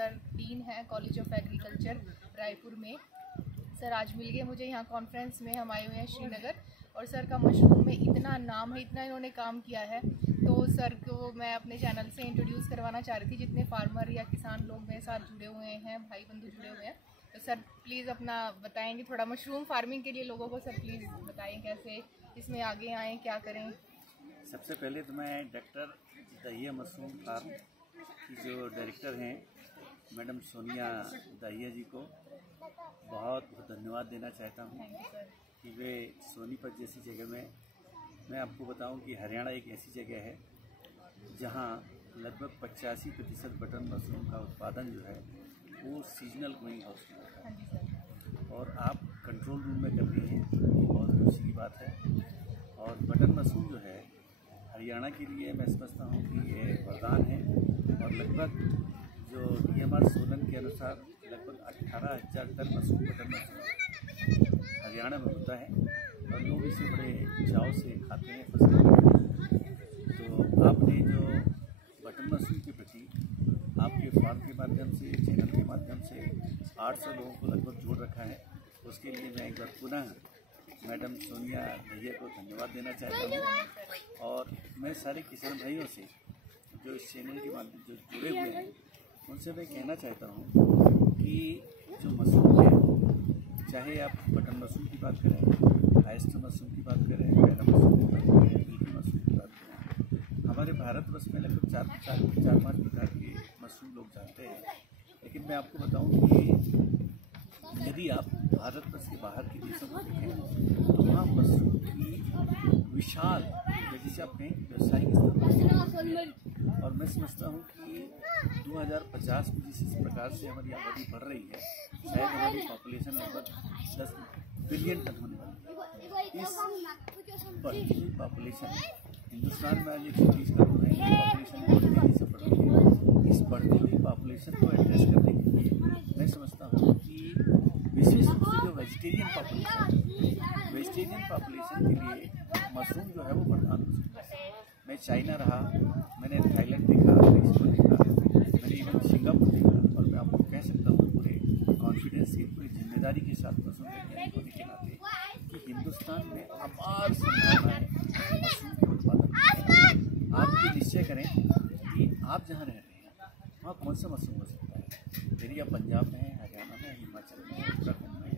Sir dean हैं college of agriculture Raipur में। Sir आज मिल गए मुझे यहाँ कॉन्फ्रेंस में, हम आए हुए हैं श्रीनगर, और सर का मशरूम में इतना नाम है, इतना इन्होंने काम किया है, तो सर को मैं अपने चैनल से इंट्रोड्यूस करवाना चाह रही थी। जितने फार्मर या किसान लोग मेरे साथ जुड़े हुए हैं, भाई बंधु जुड़े हुए हैं, तो सर प्लीज़ अपना बताएंगे थोड़ा मशरूम फार्मिंग के लिए लोगों को। सर प्लीज़ बताएं कैसे इसमें आगे आएँ, क्या करें। सबसे पहले तो मैं डॉक्टर दहिया मशरूम फार्म की जो डायरेक्टर हैं मैडम सोनिया दहिया जी को बहुत बहुत धन्यवाद देना चाहता हूँ कि वे सोनीपत जैसी जगह में, मैं आपको बताऊं कि हरियाणा एक ऐसी जगह है जहाँ लगभग 85% बटन मशरूम का उत्पादन जो है वो सीजनल ग्रोइंग हाउस में होता है, और आप कंट्रोल रूम में कर रही हैं, ये बहुत खुशी की बात है। और बटन मशरूम जो है हरियाणा के लिए मैं समझता हूँ कि ये वरदान है, और लगभग जो DMR सोलन के अनुसार लगभग 18,000 tonne mushroom button mushroom Haryana में होता है, और लोग इसे बड़े चाव से खाते हैं, पसंद करते हैं। तो आपने जो बटन मशरूम के प्रति आपके फार्म के माध्यम से, चैनल के माध्यम से 800 लोगों को लगभग जोड़ रखा है, उसके लिए मैं एक बार पुनः मैडम सोनिया दहिया को धन्यवाद देना चाहता हूँ। और मैं सारे किसान भाइयों से जो इस चैनल के माध्यम जो जुड़े हुए हैं उनसे मैं कहना चाहता हूँ कि जो मशरूम है, चाहे आप बटन मशरूम की बात करें, हाइस्ट मशरूम की बात करें, पैरा मशरूम की बात करें, मिल्की मशरूम की बात करें, हमारे भारतवर्ष में लगभग 4-5 प्रकार के मशरूम लोग जानते हैं। लेकिन मैं आपको बताऊँ कि यदि आप भारतवर्ष के बाहर के देशों को देखें तो वहाँ मशरूम की विशाल, जिसे आप कहें व्यावसायिक स्तर, और मैं समझता हूँ कि 2050 में जिस प्रकार से हमारी आबादी बढ़ रही है, शायद हमारी पॉपुलेशन लगभग 10 बिलियन तक होने वाली है। इस बढ़ती हुई पॉपुलेशन, हिंदुस्तान में आज 130 करोड़ है, पॉपुलेशन बहुत तेजी से बढ़ रही है। इस बढ़ती हुई पॉपुलेशन को एड्रेस करने के लिए मैं समझता हूँ कि विशेष रूप से जो वेजिटेरियन पॉपुलेशन के लिए मशरूम जो है वो वरदान हो सकता है। मैं चाइना रहा, मैंने थाईलैंड देखा, मेक्सिको देखा, मैंने इवन सिंगापुर देखा, और मैं आपको कह सकता हूँ पूरे कॉन्फिडेंस से, पूरी जिम्मेदारी के साथ मशरूम वैज्ञानिक होने के नाते कि हिंदुस्तान में अपार संभावना है मशरूम के उत्पादन। आप ये निश्चय करें कि आप जहाँ रह रहे हैं वहाँ कौन सा मशरूम हो सकता है। यदि आप पंजाब में हैं, हरियाणा में, हिमाचल में, उत्तराखंड में,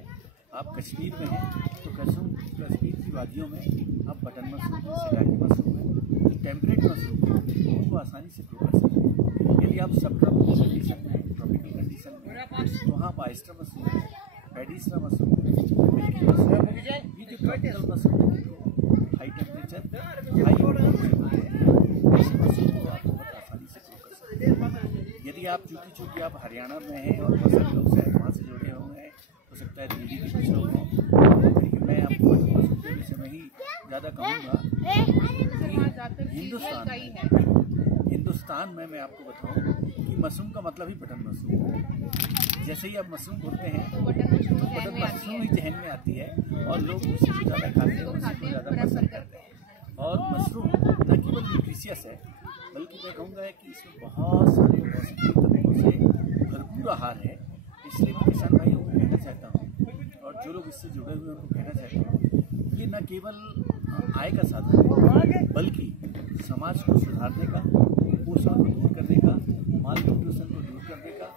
आप कश्मीर में हैं तो कश्मीर की वादियों में आप बटन मशरूम, सिराकी मशरूम है, टेम्परेट मशरूम है, उनको आसानी से ग्रो कर सकते हैं। यदि आप सब ट्रॉपिकल कंडीशन में, ट्रॉपिकल कंडीशन में, तो वहाँ ऑयस्टर मशरूम है, पैडीस्ट्रा मशरूम है, मिल्की मशरूम है। ये जो ट्रॉपिकल मशरूम है जो हाई टेम्परेचर, ऐसे मशरूम को आप बहुत आसानी से ग्रो कर सकते हैं। यदि आप चूँकि आप हरियाणा में हैं और बहुत सारे लोग शायद वहाँ से जुड़े हुए हैं, हो सकता है दिल्ली के कुछ लोग हों, लेकिन मैं आपको मशरूम के विषय में ही ज़्यादा कहूँगा कि हिंदुस्तान में मैं आपको बताऊँ कि मशरूम का मतलब ही बटन मशरूम है। जैसे ही आप मशरूम बोलते हैं तो बटन मशरूम ही जहन में आती है, और लोग उसी को ज़्यादा खाते हैं, उसी को ज़्यादा पसंद करते हैं। और मशरूम न केवल न्यूट्रिशियस है, बल्कि मैं कहूँगा कि इसमें बहुत सारे पौष्टिक तत्वों से भरपूर आहार है। इसलिए मैं किसान भाइयों को कहना चाहता हूँ, और जो लोग इससे जुड़े हुए हैं उनको कहना चाहता हूँ, ये न केवल आय का साधन है, बल्कि समाज को सुधारने का, कुपोषण को दूर करने का, माल न्यूट्रिशन को दूर करने का,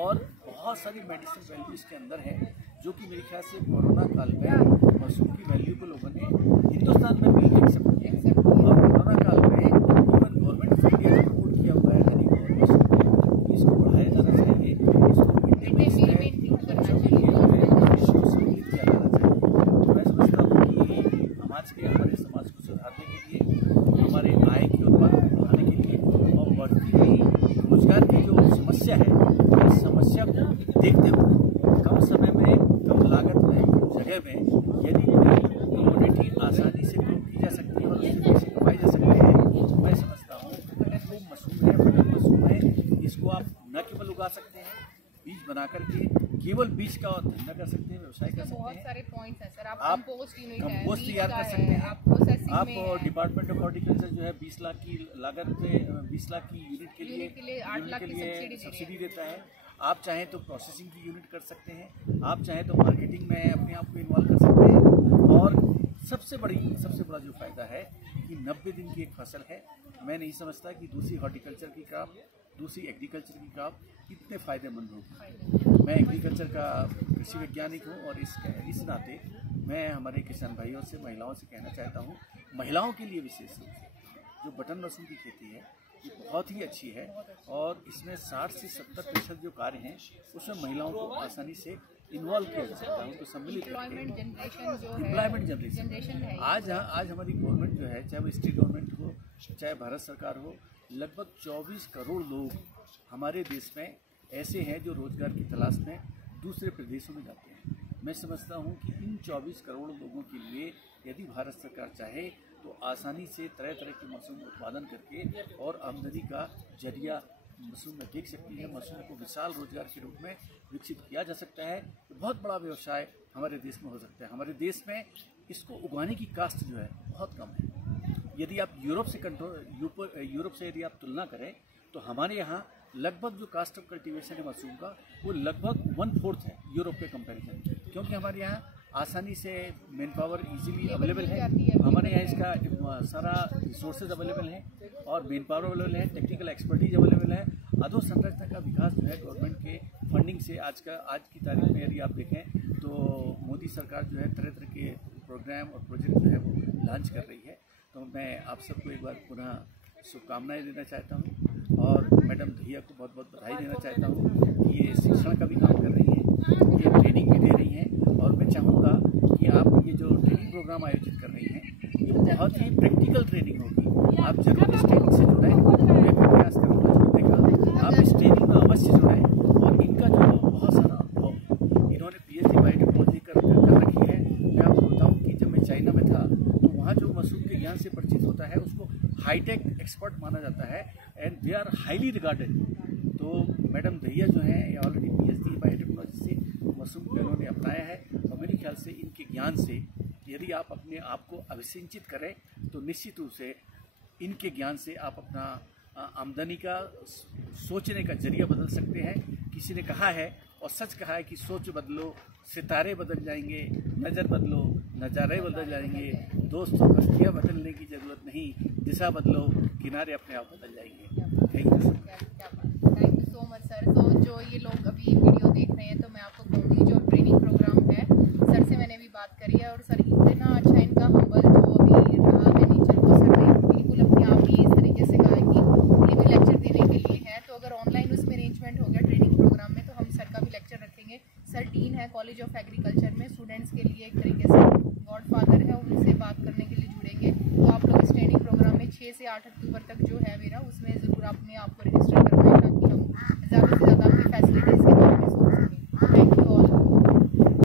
और बहुत सारी मेडिसिन वैल्यू इसके अंदर है, जो कि मेरे ख्याल से कोरोना काल में मशरूम की वैल्यू को लोगों ने हिंदुस्तान में भी एक्सेप्ट किया, और कोरोना काल में इवन गवर्नमेंट ऑफ इंडिया ने प्रमोट किया हुआ है कि इसको बढ़ाया जाना चाहिए, इसको हमारे समाज को सुधारने के लिए, हमारे आय के उत्पादन को बढ़ाने के लिए, और बढ़ती हुई रोजगार की जो समस्या है, इस समस्या को देखते हुए कम समय में, कम लागत में, कम जगह में यदि कमोडिटी आसानी से ग्रो की जा सकती है और उससे पैसे कमाए जा सकते हैं, तो मैं समझता हूँ वो मशरूम है, बटन मशरूम है। इसको आप न केवल उगा सकते हैं, बीज बना करके केवल बीज का धंधा कर सकते हैं, व्यवसाय कर सकते हैं। बहुत सारे पॉइंट्स हैं सर। आप कंपोस्ट तैयार कर सकते हैं। आप डिपार्टमेंट ऑफ हॉर्टिकल्चर जो है 20 लाख की लागत पे 20 लाख की यूनिट के लिए 8 लाख की सब्सिडी देता है। आप चाहें तो प्रोसेसिंग की यूनिट कर सकते हैं, आप चाहें तो मार्केटिंग में अपने आप को इन्वॉल्व कर सकते हैं। और सबसे बड़ा जो फ़ायदा है कि 90 दिन की एक फसल है। मैं नहीं समझता कि दूसरी हॉर्टिकल्चर की क्रॉप, दूसरी एग्रीकल्चर की क्रॉप इतने फ़ायदेमंद होगी। मैं एग्रीकल्चर का कृषि वैज्ञानिक हूँ और इस नाते मैं हमारे किसान भाइयों से, महिलाओं से कहना चाहता हूँ, महिलाओं के लिए विशेष रूप से जो बटन मशरूम की खेती है ये बहुत ही अच्छी है और इसमें 60 से 70% जो कार्य हैं उसमें महिलाओं को आसानी से इन्वॉल्व किया जा सकता है, उनको सम्मिलित करके। एम्प्लॉयमेंट जनरेशन है। आज हमारी गवर्नमेंट जो है, चाहे वो स्टेट गवर्नमेंट हो चाहे भारत सरकार हो, लगभग 24 करोड़ लोग हमारे देश में ऐसे हैं जो रोजगार की तलाश में दूसरे प्रदेशों में जाते हैं। मैं समझता हूं कि इन 24 करोड़ लोगों के लिए यदि भारत सरकार चाहे तो आसानी से तरह तरह के मशरूम उत्पादन करके और आमदनी का जरिया मशरूम में देख सकती है। मशरूम को विशाल रोजगार के रूप में विकसित किया जा सकता है। तो बहुत बड़ा व्यवसाय हमारे देश में हो सकता है। हमारे देश में इसको उगाने की कास्ट जो है बहुत कम है। यदि आप यूरोप से यदि आप तुलना करें तो हमारे यहाँ लगभग जो कास्ट ऑफ कल्टीवेशन है मशरूम का वो लगभग 1/4 है यूरोप के कंपैरिजन, क्योंकि हमारे यहाँ आसानी से मैन पावर इजीली अवेलेबल है। हमारे यहाँ इसका सारा रिसोर्सेज अवेलेबल हैं और मैन पावर अवेलेबल है, टेक्निकल एक्सपर्टीज अवेलेबल है। अधोसंरचना का विकास जो है गवर्नमेंट के फंडिंग से आज की तारीख में यदि आप देखें तो मोदी सरकार जो है तरह तरह के प्रोग्राम और प्रोजेक्ट जो है वो लॉन्च कर रही है। तो मैं आप सबको एक बार पुनः शुभकामनाएं देना चाहता हूं और मैडम दहिया को बहुत बहुत बधाई देना चाहता हूं कि ये शिक्षण का भी काम कर रही हैं, ये ट्रेनिंग भी दे रही हैं। और मैं चाहूँगा कि आप ये जो ट्रेनिंग प्रोग्राम आयोजित कर रही हैं ये बहुत ही प्रैक्टिकल ट्रेनिंग होगी। आप जरूर इस ट्रेनिंग से जुड़ें, मैं प्रयास करूँगा जुड़ने का। आप इस ट्रेनिंग में अवश्य जुड़ें और इनका जो बहुत सारा अनुभव इन्होंने PhD बायोटेक्नोलॉजी कर रखी है। मैं आपको बताऊँ कि जब मैं चाइना में था तो वहाँ जो मशरूम के ज्ञान से परिचित होता है उसको हाईटेक एक्सपर्ट माना जाता है and they are highly regarded. तो मैडम दहिया जो है ऑलरेडी PhD बायोटेक्नोलॉजी से मशरूम को इन्होंने अपनाया है और मेरे ख्याल से इनके ज्ञान से यदि आप अपने आप को अभिसिंचित करें तो निश्चित रूप से इनके ज्ञान से आप अपना आमदनी का सोचने का जरिया बदल सकते हैं। किसी ने कहा है और सच कहा है कि सोच बदलो सितारे बदल जाएंगे, नज़र बदलो नज़ारे बदल जाएंगे, दोस्तों बस्तियाँ बदलने की ज़रूरत नहीं, दिशा बदलो किनारे अपने आप बदल जाएंगे। Thank you so much sir. तो जो ये लोग अभी वीडियो देख रहे हैं तो मैं आपको कहूँगी जो ट्रेनिंग प्रोग्राम है सर से मैंने भी बात करी है और सर इतना अच्छा इनका हम्बल जो अभी रहा है नेचर को सर ने बिल्कुल अपने आप ही इस तरीके से कहा कि ये भी लेक्चर देने के लिए है। तो अगर ऑनलाइन उसमें अरेंजमेंट हो गया ट्रेनिंग प्रोग्राम में तो हम सर का भी लेक्चर रखेंगे। सर डीन है कॉलेज ऑफ एग्रीकल्चर में, स्टूडेंट्स के लिए एक तरीके से गॉड फादर है, उनसे बात करने के लिए जुड़ेंगे। तो आप लोग इस ट्रेनिंग प्रोग्राम में 6 से 8 अक्टूबर तक जो है मेरा उसमें